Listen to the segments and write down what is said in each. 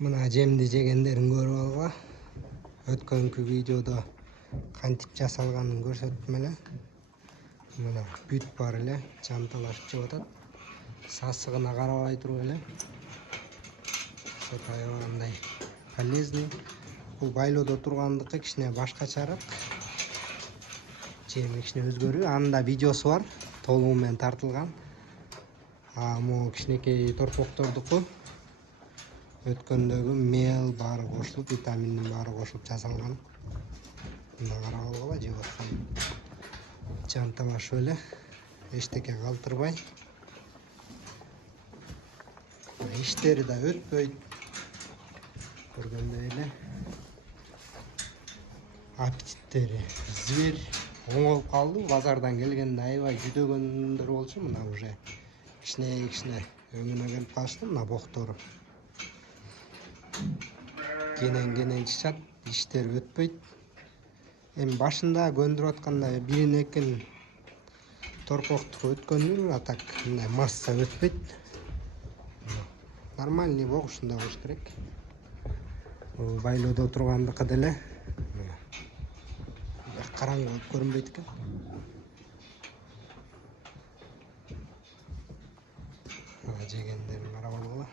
Мына жемди жегендерин көрүп алга. Өткөнкү видеодо кантип жасалганын көрсөттүм эле. Мына бүт бар эле, жанталашып жеп атат. Сасыгына карабай туруп эле. Аябагандай полезный. Бул байлоодо тургандыкы кичине башкачараак. Жеми кичине өзгөрүү. Анын да видеосу бар, толугу менен тартылган. Могу кичинекей торпоктордуку өткөндөгү мел баары кошулуп, витаминдин баары кошулуп жасалган. Мына карап алгыла, жеп аткан. Жанталашып эле, эчтеке калтырбай. Иштери да өтпөйт. Көргөндөй эле. Аппетиттери зверь. Оңолуп калды. Базардан келгенде аябай жүдөгөндөр болчу. Мына уже кичине өңүнө келип калышты. Мына боктору. Кенен чычат, иштери өтпөйт. Эми башында көндүрүп атканда бирин-экин торпоктуку өткөнүр, а так мындай масса өтпөйт. Нормальный бок ушундай болуш керек. Байлоодо тургандыкы деле. Караңгы болуп көрүнбөйт экен. Жегендерин карап алгыла.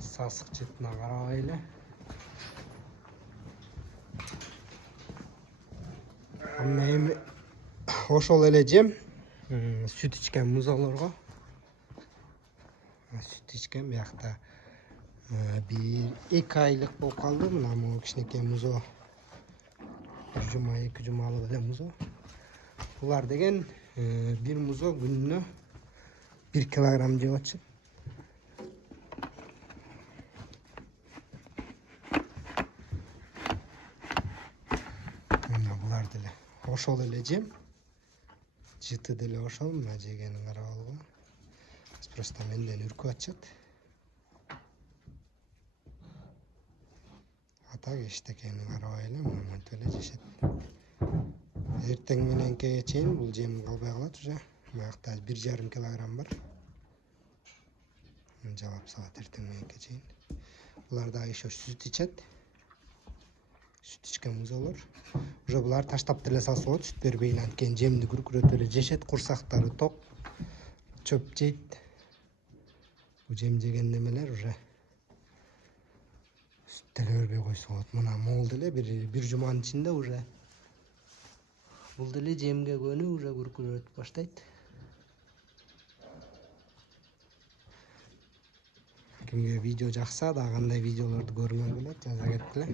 Сасык жытына карабай эле. Мына эми ошол эле жем сүт ичкен музолорго. Сүт ичкен биякта 1-2 айлык болуп калды. Мына могу кичинекей музо. 1 жума 2 жумалык эле музо. Булар деген бир музо күнүнө 1 килограмм жеп атышат. Мына булар деле ошол эле жем. Жыты деле ошол. Мына жегенин карап алгыла. Просто менден үркүп атышат. Атак эчтекени карабай эле, мынтип эле жешет. Эртең мененкиге чейин бул жем калбай калат уже. Буякта 1,5 килограмм бар. Жалап салат эртең мененкиге чейин. Булар да еще сүт ичет. Сүт ичкен музолор. Уже булар таштап деле салса болот, сүт бербейин. Анткени жемди күркүрөтүп эле жешет, курсактары ток. Чөп жейт. Бул жем жеген немелер уже сүт деле бербей койсо болот. Мына могул деле бир жуманын ичинде уже бул деле жемге көнүп уже күркүрөтүп баштайт. Кимге видео жакса, да кандай видеолорду көрүңөр келет, жаза кеткиле.